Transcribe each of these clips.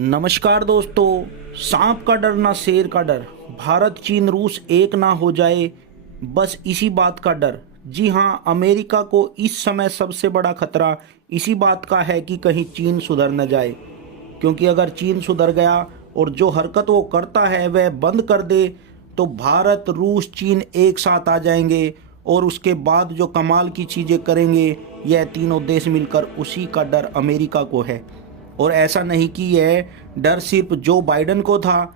नमस्कार दोस्तों। सांप का डर ना शेर का डर, भारत चीन रूस एक ना हो जाए, बस इसी बात का डर। जी हाँ, अमेरिका को इस समय सबसे बड़ा खतरा इसी बात का है कि कहीं चीन सुधर न जाए। क्योंकि अगर चीन सुधर गया और जो हरकत वो करता है वह बंद कर दे तो भारत रूस चीन एक साथ आ जाएंगे और उसके बाद जो कमाल की चीज़ें करेंगे यह तीनों देश मिलकर, उसी का डर अमेरिका को है। और ऐसा नहीं कि यह डर सिर्फ जो बाइडन को था,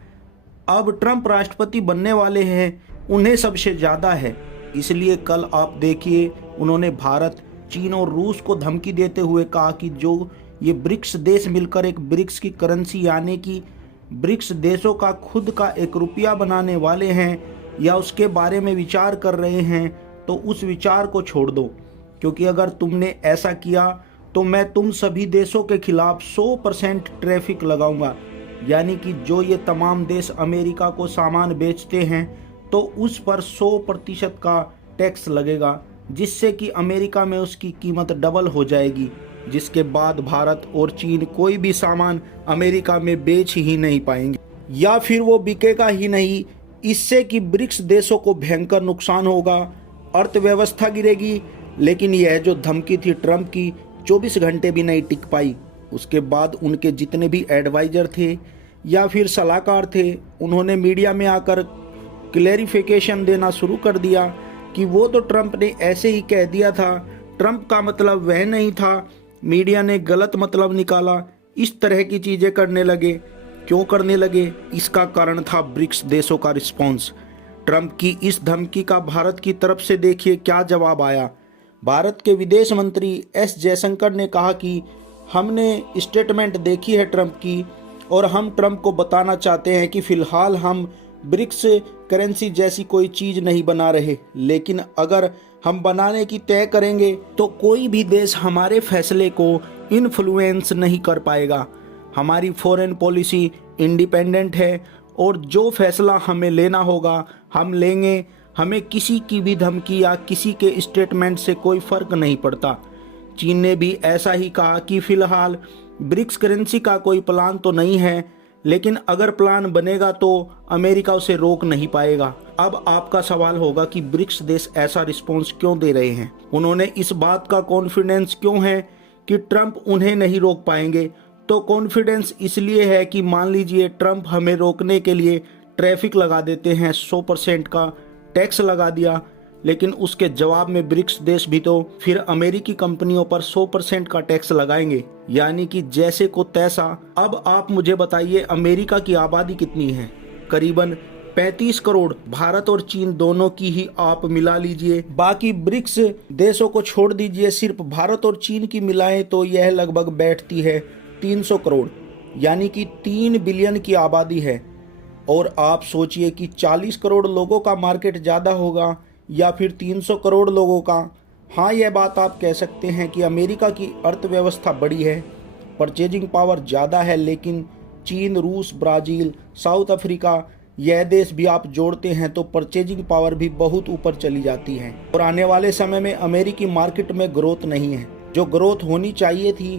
अब ट्रंप राष्ट्रपति बनने वाले हैं उन्हें सबसे ज़्यादा है। इसलिए कल आप देखिए, उन्होंने भारत चीन और रूस को धमकी देते हुए कहा कि जो ये ब्रिक्स देश मिलकर एक ब्रिक्स की करेंसी यानी कि ब्रिक्स देशों का खुद का एक रुपया बनाने वाले हैं या उसके बारे में विचार कर रहे हैं, तो उस विचार को छोड़ दो। क्योंकि अगर तुमने ऐसा किया तो मैं तुम सभी देशों के खिलाफ 100% ट्रैफिक लगाऊंगा। यानी कि जो ये तमाम देश अमेरिका को सामान बेचते हैं तो उस पर 100% का टैक्स लगेगा, जिससे कि अमेरिका में उसकी कीमत डबल हो जाएगी। जिसके बाद भारत और चीन कोई भी सामान अमेरिका में बेच ही नहीं पाएंगे, या फिर वो बिकेगा ही नहीं। इससे कि ब्रिक्स देशों को भयंकर नुकसान होगा, अर्थव्यवस्था गिरेगी। लेकिन यह जो धमकी थी ट्रंप की, 24 घंटे भी नहीं टिक पाई। उसके बाद उनके जितने भी एडवाइज़र थे या फिर सलाहकार थे, उन्होंने मीडिया में आकर क्लैरिफिकेशन देना शुरू कर दिया कि वो तो ट्रंप ने ऐसे ही कह दिया था, ट्रंप का मतलब वह नहीं था, मीडिया ने गलत मतलब निकाला। इस तरह की चीज़ें करने लगे। क्यों करने लगे? इसका कारण था ब्रिक्स देशों का रिस्पॉन्स। ट्रंप की इस धमकी का भारत की तरफ से देखिए क्या जवाब आया। भारत के विदेश मंत्री एस जयशंकर ने कहा कि हमने स्टेटमेंट देखी है ट्रंप की, और हम ट्रंप को बताना चाहते हैं कि फ़िलहाल हम ब्रिक्स करेंसी जैसी कोई चीज़ नहीं बना रहे, लेकिन अगर हम बनाने की तय करेंगे तो कोई भी देश हमारे फैसले को इन्फ्लुएंस नहीं कर पाएगा। हमारी फॉरेन पॉलिसी इंडिपेंडेंट है और जो फैसला हमें लेना होगा हम लेंगे। हमें किसी की भी धमकी या किसी के स्टेटमेंट से कोई फ़र्क नहीं पड़ता। चीन ने भी ऐसा ही कहा कि फ़िलहाल ब्रिक्स करेंसी का कोई प्लान तो नहीं है, लेकिन अगर प्लान बनेगा तो अमेरिका उसे रोक नहीं पाएगा। अब आपका सवाल होगा कि ब्रिक्स देश ऐसा रिस्पॉन्स क्यों दे रहे हैं, उन्होंने इस बात का कॉन्फिडेंस क्यों है कि ट्रंप उन्हें नहीं रोक पाएंगे। तो कॉन्फिडेंस इसलिए है कि मान लीजिए ट्रंप हमें रोकने के लिए ट्रैफिक लगा देते हैं, 100% का टैक्स लगा दिया, लेकिन उसके जवाब में ब्रिक्स देश भी तो फिर अमेरिकी कंपनियों पर 100% का टैक्स लगाएंगे। यानी कि जैसे को तैसा। अब आप मुझे बताइए, अमेरिका की आबादी कितनी है? करीबन 35 करोड़। भारत और चीन दोनों की ही आप मिला लीजिए, बाकी ब्रिक्स देशों को छोड़ दीजिए, सिर्फ भारत और चीन की मिलाएं तो यह लगभग बैठती है 300 करोड़, यानी कि 3 बिलियन की आबादी है। और आप सोचिए कि 40 करोड़ लोगों का मार्केट ज़्यादा होगा या फिर 300 करोड़ लोगों का। हाँ, यह बात आप कह सकते हैं कि अमेरिका की अर्थव्यवस्था बड़ी है, परचेजिंग पावर ज़्यादा है, लेकिन चीन, रूस, ब्राज़ील, साउथ अफ्रीका, यह देश भी आप जोड़ते हैं तो परचेजिंग पावर भी बहुत ऊपर चली जाती है। और आने वाले समय में अमेरिकी मार्केट में ग्रोथ नहीं है। जो ग्रोथ होनी चाहिए थी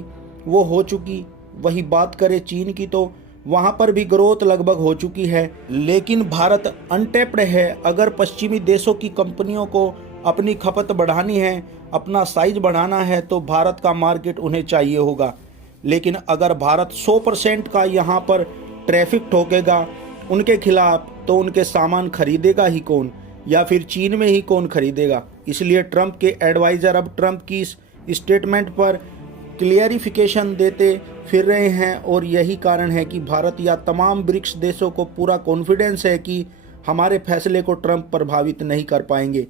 वो हो चुकी। वही बात करें चीन की तो वहाँ पर भी ग्रोथ लगभग हो चुकी है, लेकिन भारत अनटैप्ड है। अगर पश्चिमी देशों की कंपनियों को अपनी खपत बढ़ानी है, अपना साइज बढ़ाना है, तो भारत का मार्केट उन्हें चाहिए होगा। लेकिन अगर भारत 100% का यहाँ पर ट्रैफिक ठोकेगा उनके खिलाफ, तो उनके सामान खरीदेगा ही कौन, या फिर चीन में ही कौन खरीदेगा? इसलिए ट्रंप के एडवाइज़र अब ट्रंप की इस स्टेटमेंट पर क्लियरिफिकेशन देते फिर रहे हैं, और यही कारण है कि भारत या तमाम ब्रिक्स देशों को पूरा कॉन्फिडेंस है कि हमारे फैसले को ट्रंप प्रभावित नहीं कर पाएंगे।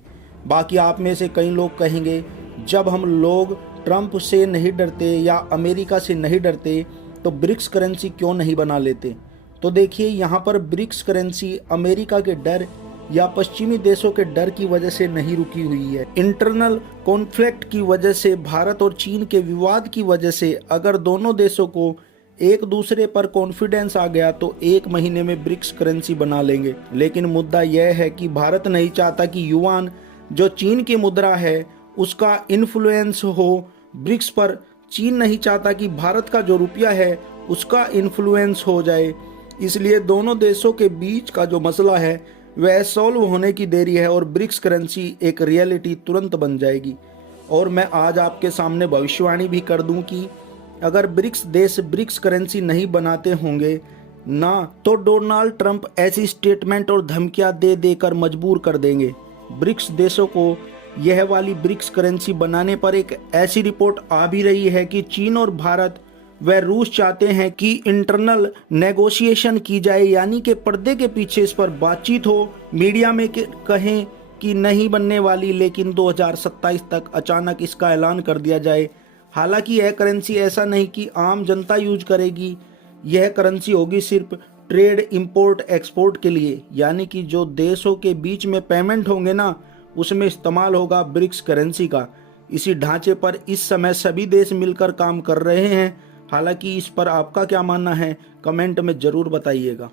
बाकी आप में से कई लोग कहेंगे, जब हम लोग ट्रंप से नहीं डरते या अमेरिका से नहीं डरते तो ब्रिक्स करेंसी क्यों नहीं बना लेते? तो देखिए, यहाँ पर ब्रिक्स करेंसी अमेरिका के डर या पश्चिमी देशों के डर की वजह से नहीं रुकी हुई है। इंटरनल कॉन्फ्लिक्ट की वजह से, भारत और चीन के विवाद की वजह से अगर दोनों देशों को एक दूसरे पर कॉन्फिडेंस आ गया तो 1 महीने में ब्रिक्स करेंसी बना लेंगे। लेकिन मुद्दा यह है कि भारत नहीं चाहता कि युआन, जो चीन की मुद्रा है, उसका इन्फ्लुएंस हो ब्रिक्स पर। चीन नहीं चाहता कि भारत का जो रुपया है उसका इन्फ्लुएंस हो जाए। इसलिए दोनों देशों के बीच का जो मसला है वह सॉल्व होने की देरी है और ब्रिक्स करेंसी एक रियलिटी तुरंत बन जाएगी। और मैं आज आपके सामने भविष्यवाणी भी कर दूं कि अगर ब्रिक्स देश ब्रिक्स करेंसी नहीं बनाते होंगे ना, तो डोनाल्ड ट्रंप ऐसी स्टेटमेंट और धमकियां दे देकर मजबूर कर देंगे ब्रिक्स देशों को यह वाली ब्रिक्स करेंसी बनाने पर। एक ऐसी रिपोर्ट आ भी रही है कि चीन और भारत व रूस चाहते हैं कि इंटरनल नेगोशिएशन की जाए, यानी कि पर्दे के पीछे इस पर बातचीत हो। मीडिया में कहें कि नहीं बनने वाली, लेकिन 2027 तक अचानक इसका ऐलान कर दिया जाए। हालांकि यह करेंसी ऐसा नहीं कि आम जनता यूज करेगी, यह करेंसी होगी सिर्फ ट्रेड इंपोर्ट एक्सपोर्ट के लिए, यानी कि जो देशों के बीच में पेमेंट होंगे ना, उसमें इस्तेमाल होगा ब्रिक्स करेंसी का। इसी ढांचे पर इस समय सभी देश मिलकर काम कर रहे हैं। हालांकि इस पर आपका क्या मानना है, कमेंट में ज़रूर बताइएगा।